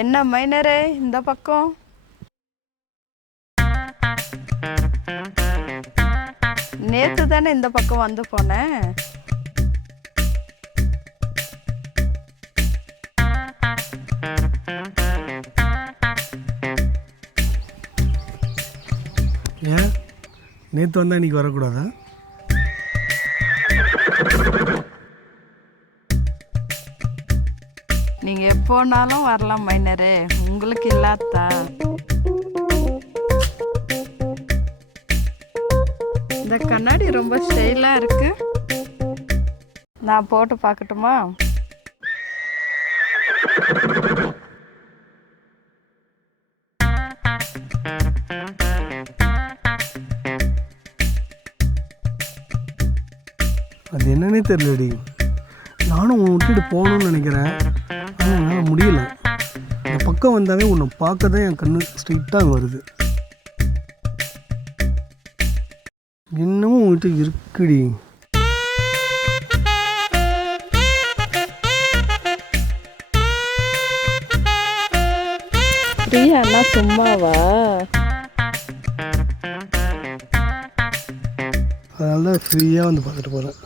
என்ன மைனரே இந்த பக்கம்? நேத்து தானே இந்த பக்கம் வந்து போனேன். ஏன் நேற்று வந்தால் இன்றைக்கி வரக்கூடாதா? நீங்கள் எப்போனாலும் வரலாம் மைனரே, உங்களுக்கு இல்லாதா? இந்த கண்ணாடி ரொம்ப ஸ்டைலாக இருக்கு. நான் போட்டு பார்க்கட்டுமா? அது என்னன்னே தெரியலடி. நானும் உன்னை விட்டுட்டு போகணும்னு நினைக்கிறேன், ஆனால் என்னால் முடியலை. இந்த பக்கம் வந்தாவே உன்னை பார்க்க தான் என் கண்ணு ஸ்ட்ரைட்டாக அங்கே வருது. இன்னமும் உன்கிட்ட இருக்குடி. பிரியாண்ணா சும்மாவா? அதனால தான் ஃப்ரீயாக வந்து பார்த்துட்டு போகிறேன்.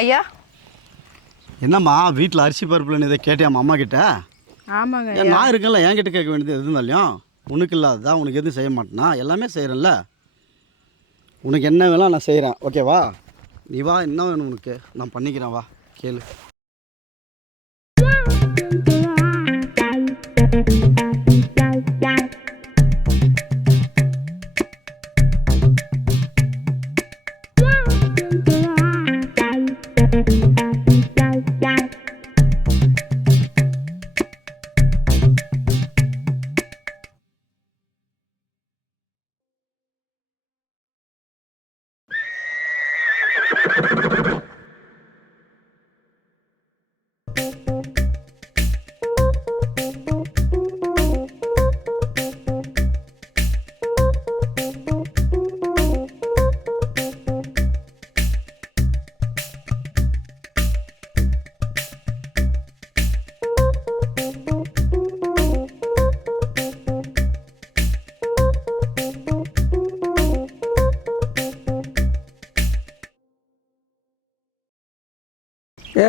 ஐயா, என்னம்மா வீட்டில் அரிசி பருப்புலன்னு இதை கேட்டியாம்மா அம்மா கிட்ட? ஆமாங்க. நான் இருக்கேன்ல, என்கிட்ட கேட்க வேண்டியது எது இருந்தாலையும். உனக்கு இல்லாததா? உனக்கு எதுவும் செய்ய மாட்டேனா? எல்லாமே செய்கிறேன்ல. உனக்கு என்ன வேணால் நான் செய்கிறேன், ஓகேவா? நீ வா, என்ன வேணும் உனக்கு நான் பண்ணிக்கிறேன், வா கேளு.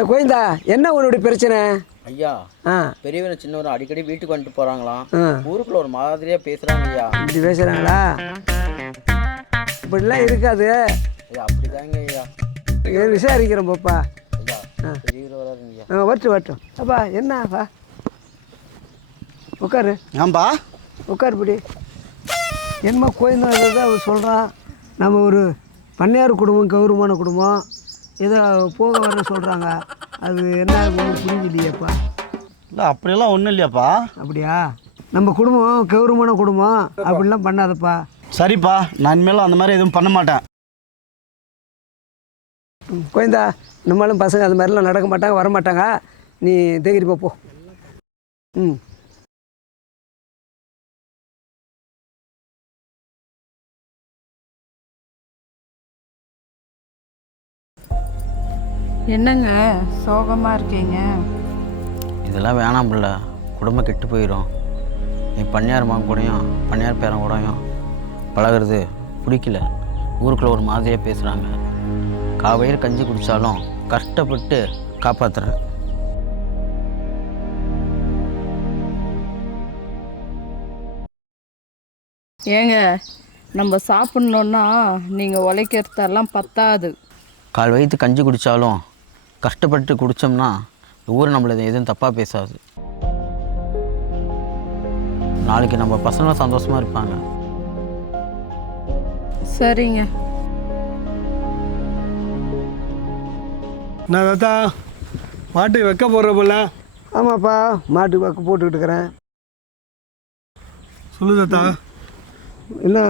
கோயந்தா, என்ன உன்னுடைய பிரச்சனை? ஐயா, பெரியவரும் சின்னவரும் அடிக்கடி வீட்டுக்கு வந்துட்டு போறாங்களாம். ஊருக்குள்ள ஒரு மாதிரியா பேசுறாங்க ஐயா. இப்படி பேசுறாங்களா? இப்படிலாம் இருக்காது. அப்படிதாங்க ஐயா. விசாரிக்கிறோம் பாப்பா. ஐயா, பெரியவர் வராருங்க ஐயா. வரட்டும் அப்பா. என்னப்பா? உட்காரு. ஏன்பா? உட்காரு படி. என்னம்மா கோயந்தா தான் அவர் சொல்கிறான். நம்ம ஒரு பண்ணையார் குடும்பம், கௌரவமான குடும்பம், ஏதோ போக வர சொல்கிறாங்க. அது என்ன ஒன்றும் புரியலையேப்பா. இல்லை அப்படியெல்லாம் ஒன்றும் இல்லையாப்பா. அப்படியா? நம்ம குடும்பம் கௌரவமான குடும்பம், அப்படிலாம் பண்ணாதப்பா. சரிப்பா, நான் இனிமேலும் அந்த மாதிரி எதுவும் பண்ண மாட்டேன். கோயந்தா, நம்மளும் பசங்க அது மாதிரிலாம் நடக்க மாட்டாங்க, வர மாட்டாங்க. நீ தேகிரி போ. ம். என்னங்க சோகமாக இருக்கீங்க? இதெல்லாம் வேணாம் பிள்ள, குடும்பம் கெட்டு போயிடும். நீ பண்ணையார் மகன் கூடயும் பண்ணையார் பேரன் கூடயும் பழகிறது பிடிக்கல. ஊருக்குள்ளே ஒரு மாதிரியாக பேசுகிறாங்க. காவையில் கஞ்சி குடித்தாலும் கஷ்டப்பட்டு காப்பாற்றுறேன். ஏங்க நம்ம சாப்பிட்ணுன்னா நீங்கள் உழைக்கிறதெல்லாம் பத்தாது. கால் வயிற்று கஞ்சி குடித்தாலும் கஷ்டப்பட்டு குடித்தோம்னா ஊர் நம்மளை எதுவும் தப்பாக பேசாது. நாளைக்கு நம்ம பசங்களும் சந்தோஷமாக இருப்பாங்க. சரிங்க. நான் தாத்தா மாட்டுக்கு வைக்க போடுற போல. ஆமாப்பா, மாட்டுக்கு பக்கம் போட்டுக்கிட்டு இருக்கிறேன். சொல்லு தாத்தா. என்ன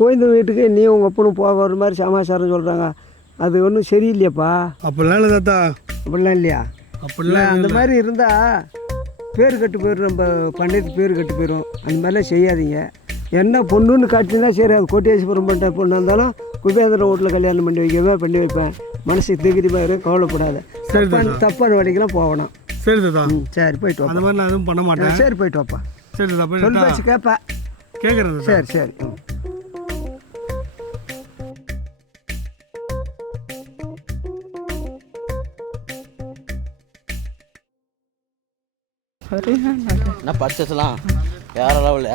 கோயந்த வீட்டுக்கு நீ உங்கள் அப்பனும் போக வர மாதிரி சமாச்சாரம் சொல்கிறாங்க. அது ஒன்றும் சரியில்லையாப்பா. அப்படிலாம் இல்லை தாத்தா. அப்படிலாம் இல்லையா? அப்படிலாம் அந்த மாதிரி இருந்தால் பேர் கட்டு போயிடும், நம்ம பண்டிகைக்கு பேர் கட்டு போயிடும். அந்த மாதிரிலாம் செய்யாதீங்க. என்ன பொண்ணுன்னு காட்டினா சரி, அது கோட்டேஸ்வரம் பண்ணுற பொண்ணு இருந்தாலும் குபேந்திரன் வீட்டில் கல்யாணம் பண்ணி வைப்பேன். மனசுக்கு தைரியமாக இரு, கவலைப்படாத. சரி தப்பான வழிக்கெல்லாம் போகணும். சரி தாத்தா. சரி போயிட்டு அந்த வாப்பா. மாதிரி நான் எதுவும் பண்ண மாட்டேன். சரி போயிட்டு வாப்பா. சரி தாத்தா. சொல்லி போய் வச்சு கேட்பேன். கேட்குறேன். சரி சரி. என்ன பர்ச்சேஸ்லாம் வேற லெவலில்.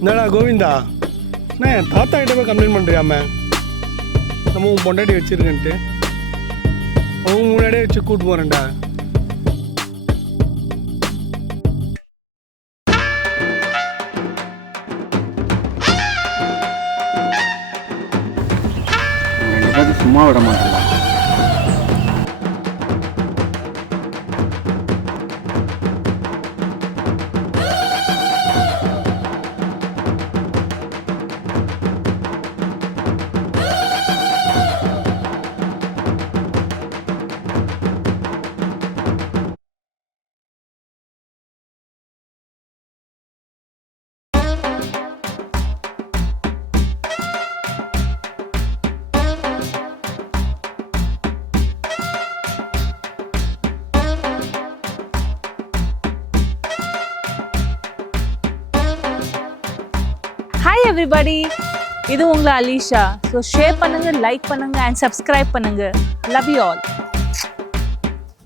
என்னடா கோவிந்தா, நான் என் தாத்தா கிட்ட போய் கம்ப்ளைண்ட் பண்ணுறியாம? நம்ம உன் பொண்டாட்டி வச்சிருக்கேன்ட்டு அவங்க முன்னாடியே வச்சு கூட்டு போகிறேன்டா. சும்மா விட மாட்டேன். Hi everybody, இது உங்களை அலிஷா. ஸோ ஷேர் பண்ணுங்க, லைக் பண்ணுங்க அண்ட் சப்ஸ்கிரைப் பண்ணுங்க. Love you all.